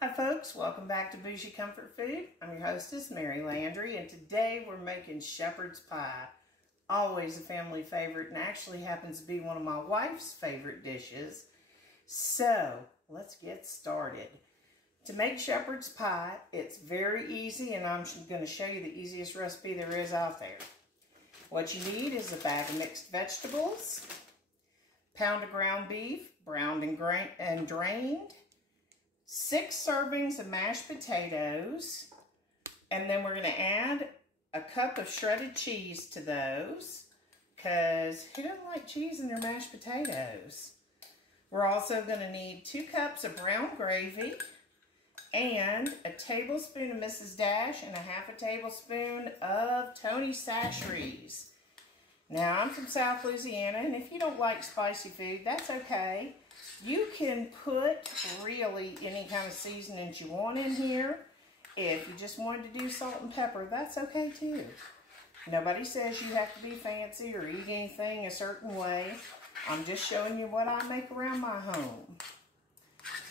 Hi folks, welcome back to Bougie Comfort Food. I'm your hostess, Mary Landry, and today we're making shepherd's pie. Always a family favorite, and actually happens to be one of my wife's favorite dishes. So, let's get started. To make shepherd's pie, it's very easy, and I'm going to show you the easiest recipe there is out there. What you need is a bag of mixed vegetables, pound of ground beef, browned and drained, 6 servings of mashed potatoes, and then we're going to add a cup of shredded cheese to those, because who doesn't like cheese in their mashed potatoes? We're also going to need 2 cups of brown gravy, and a tablespoon of Mrs. Dash, and a half a tablespoon of Tony Chachere's. Now, I'm from South Louisiana, and if you don't like spicy food, that's okay. You can put really any kind of seasonings you want in here. If you just wanted to do salt and pepper, that's okay too. Nobody says you have to be fancy or eat anything a certain way. I'm just showing you what I make around my home.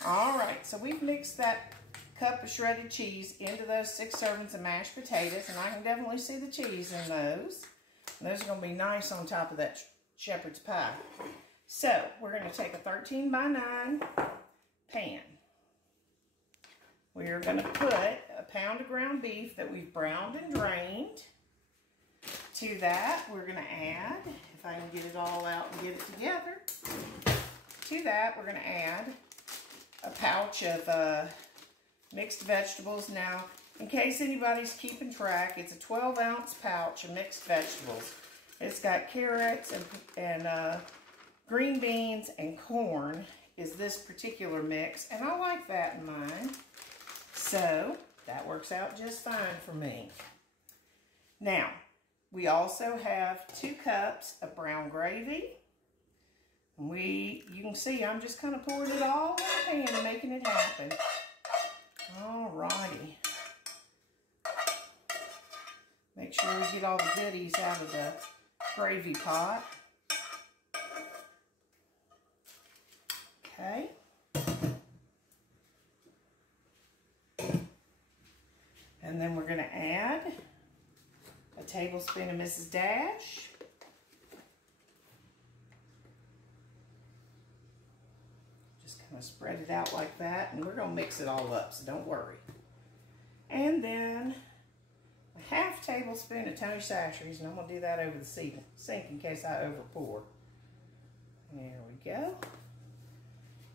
Alright, so we've mixed that cup of shredded cheese into those 6 servings of mashed potatoes, and I can definitely see the cheese in those. And those are going to be nice on top of that shepherd's pie. So, we're going to take a 13 by 9 pan. We are going to put a pound of ground beef that we've browned and drained. To that, we're going to add, if I can get it all out and get it together. To that, we're going to add a pouch of mixed vegetables. Now, in case anybody's keeping track, it's a 12-ounce pouch of mixed vegetables. It's got carrots and green beans and corn is this particular mix, and I like that in mine. So, that works out just fine for me. Now, we also have 2 cups of brown gravy. You can see I'm just kind of pouring it all in the pan and making it happen. Alrighty. Make sure we get all the goodies out of the gravy pot. Okay. And then we're going to add a tablespoon of Mrs. Dash. Just kind of spread it out like that, and we're going to mix it all up, so don't worry. And then a half tablespoon of Tony Chachere's, and I'm going to do that over the sink in case I overpour. There we go.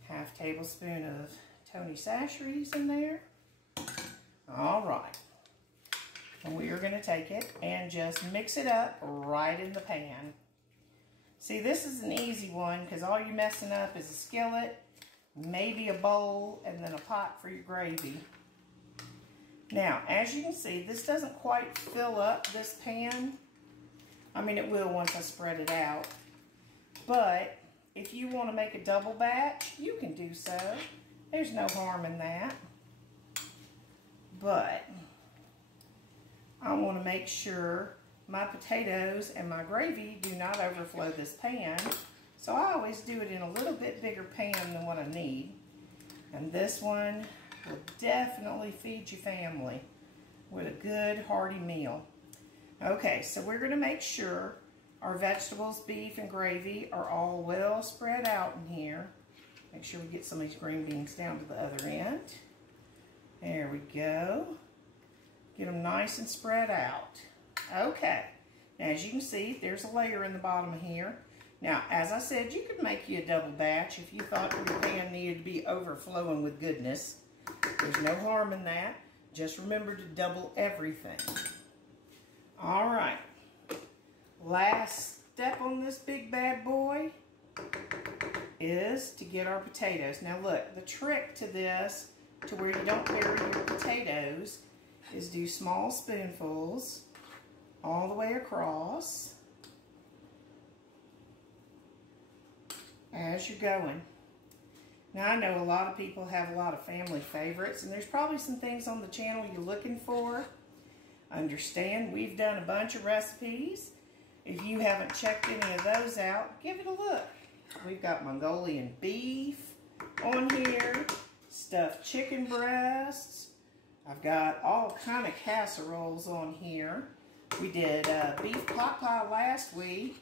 Half tablespoon of Tony Chachere's in there. All right. And we are going to take it and just mix it up right in the pan. See, this is an easy one because all you're messing up is a skillet, maybe a bowl, and then a pot for your gravy. Now, as you can see, this doesn't quite fill up this pan. I mean, it will once I spread it out. But if you want to make a double batch, you can do so. There's no harm in that. But I want to make sure my potatoes and my gravy do not overflow this pan. So I always do it in a little bit bigger pan than what I need. And this one will definitely feed your family with a good hearty meal. Okay, so we're going to make sure our vegetables, beef, and gravy are all well spread out in here. Make sure we get some of these green beans down to the other end. There we go. Get them nice and spread out. Okay, now as you can see, there's a layer in the bottom here. Now, as I said, you could make you a double batch if you thought your pan needed to be overflowing with goodness. There's no harm in that. Just remember to double everything. All right. Last step on this big bad boy is to get our potatoes. Now look, the trick to this, to where you don't bury your potatoes, is do small spoonfuls all the way across as you're going. Now, I know a lot of people have a lot of family favorites, and there's probably some things on the channel you're looking for. Understand, we've done a bunch of recipes. If you haven't checked any of those out, give it a look. We've got Mongolian beef on here, stuffed chicken breasts. I've got all kind of casseroles on here. We did beef pot pie last week.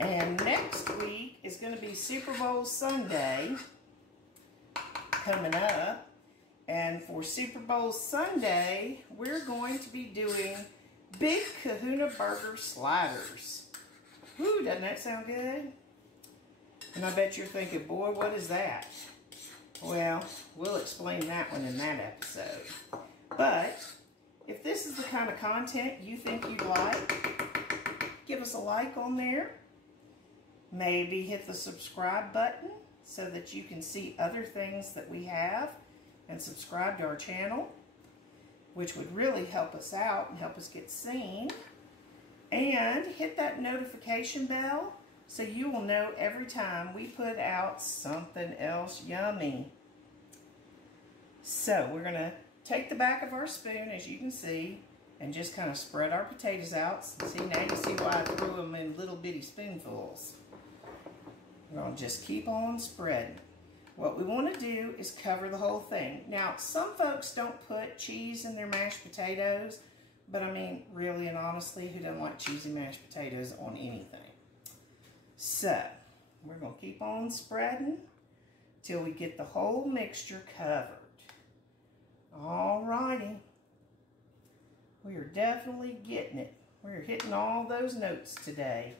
And next week is going to be Super Bowl Sunday coming up. And for Super Bowl Sunday, we're going to be doing Big Kahuna Burger Sliders. Woo, doesn't that sound good? And I bet you're thinking, boy, what is that? Well, we'll explain that one in that episode. But if this is the kind of content you think you'd like, give us a like on there. Maybe hit the subscribe button so that you can see other things that we have and subscribe to our channel, which would really help us out and help us get seen. And hit that notification bell so you will know every time we put out something else yummy. So we're going to take the back of our spoon, as you can see, and just kind of spread our potatoes out. See, now you see why I threw them in little bitty spoonfuls. We're going to just keep on spreading. What we want to do is cover the whole thing. Now, some folks don't put cheese in their mashed potatoes, but I mean, really and honestly, who doesn't like cheesy mashed potatoes on anything? So, we're going to keep on spreading till we get the whole mixture covered. Alrighty. We are definitely getting it. We're hitting all those notes today.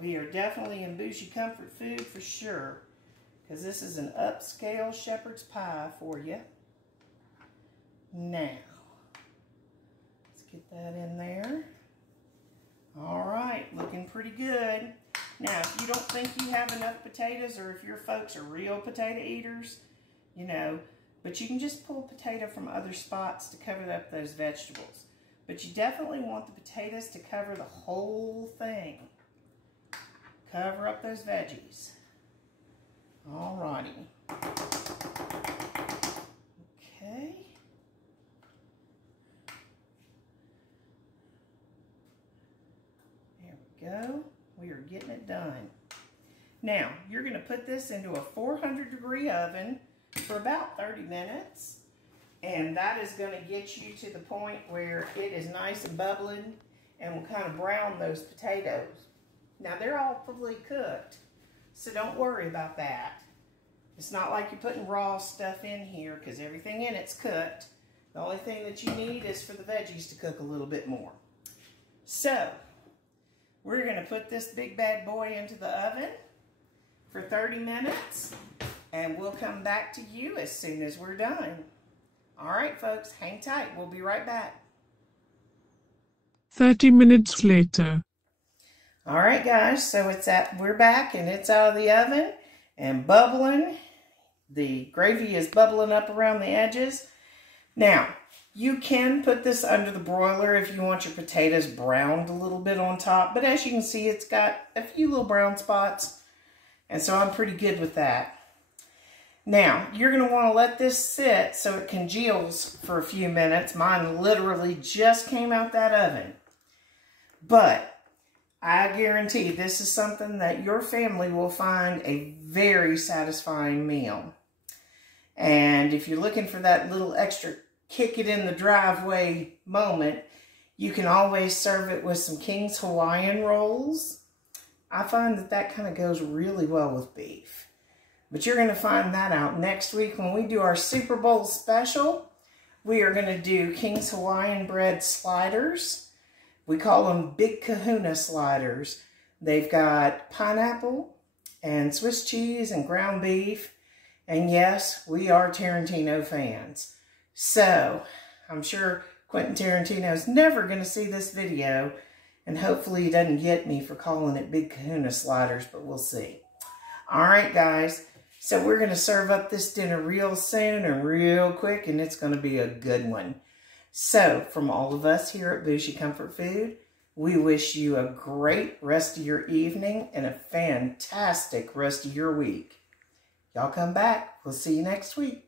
We are definitely in bougie comfort food for sure, because this is an upscale shepherd's pie for you. Now, let's get that in there. All right, looking pretty good. Now, if you don't think you have enough potatoes, or if your folks are real potato eaters, you know, but you can just pull potato from other spots to cover up those vegetables. But you definitely want the potatoes to cover the whole thing. Cover up those veggies. Alrighty. Okay. There we go. We are getting it done. Now, you're going to put this into a 400-degree oven for about 30 minutes. And that is going to get you to the point where it is nice and bubbling and will kind of brown those potatoes. Now, they're all fully cooked, so don't worry about that. It's not like you're putting raw stuff in here, because everything in it's cooked. The only thing that you need is for the veggies to cook a little bit more. So, we're going to put this big bad boy into the oven for 30 minutes, and we'll come back to you as soon as we're done. All right, folks, hang tight. We'll be right back. 30 minutes later. All right, guys, so we're back, and it's out of the oven and bubbling. The gravy is bubbling up around the edges. Now, you can put this under the broiler if you want your potatoes browned a little bit on top, but as you can see, it's got a few little brown spots, and so I'm pretty good with that. Now, you're going to want to let this sit so it congeals for a few minutes. Mine literally just came out that oven. But I guarantee this is something that your family will find a very satisfying meal. And if you're looking for that little extra kick it in the driveway moment, you can always serve it with some King's Hawaiian rolls. I find that that kind of goes really well with beef. But you're going to find that out next week when we do our Super Bowl special. We are going to do King's Hawaiian bread sliders. We call them Big Kahuna sliders. They've got pineapple and Swiss cheese and ground beef. And yes, we are Tarantino fans. So, I'm sure Quentin Tarantino's never going to see this video. And hopefully he doesn't get me for calling it Big Kahuna sliders, but we'll see. Alright, guys. So, we're going to serve up this dinner real soon and real quick, and it's going to be a good one. So, from all of us here at Bougie Comfort Food, we wish you a great rest of your evening and a fantastic rest of your week. Y'all come back. We'll see you next week.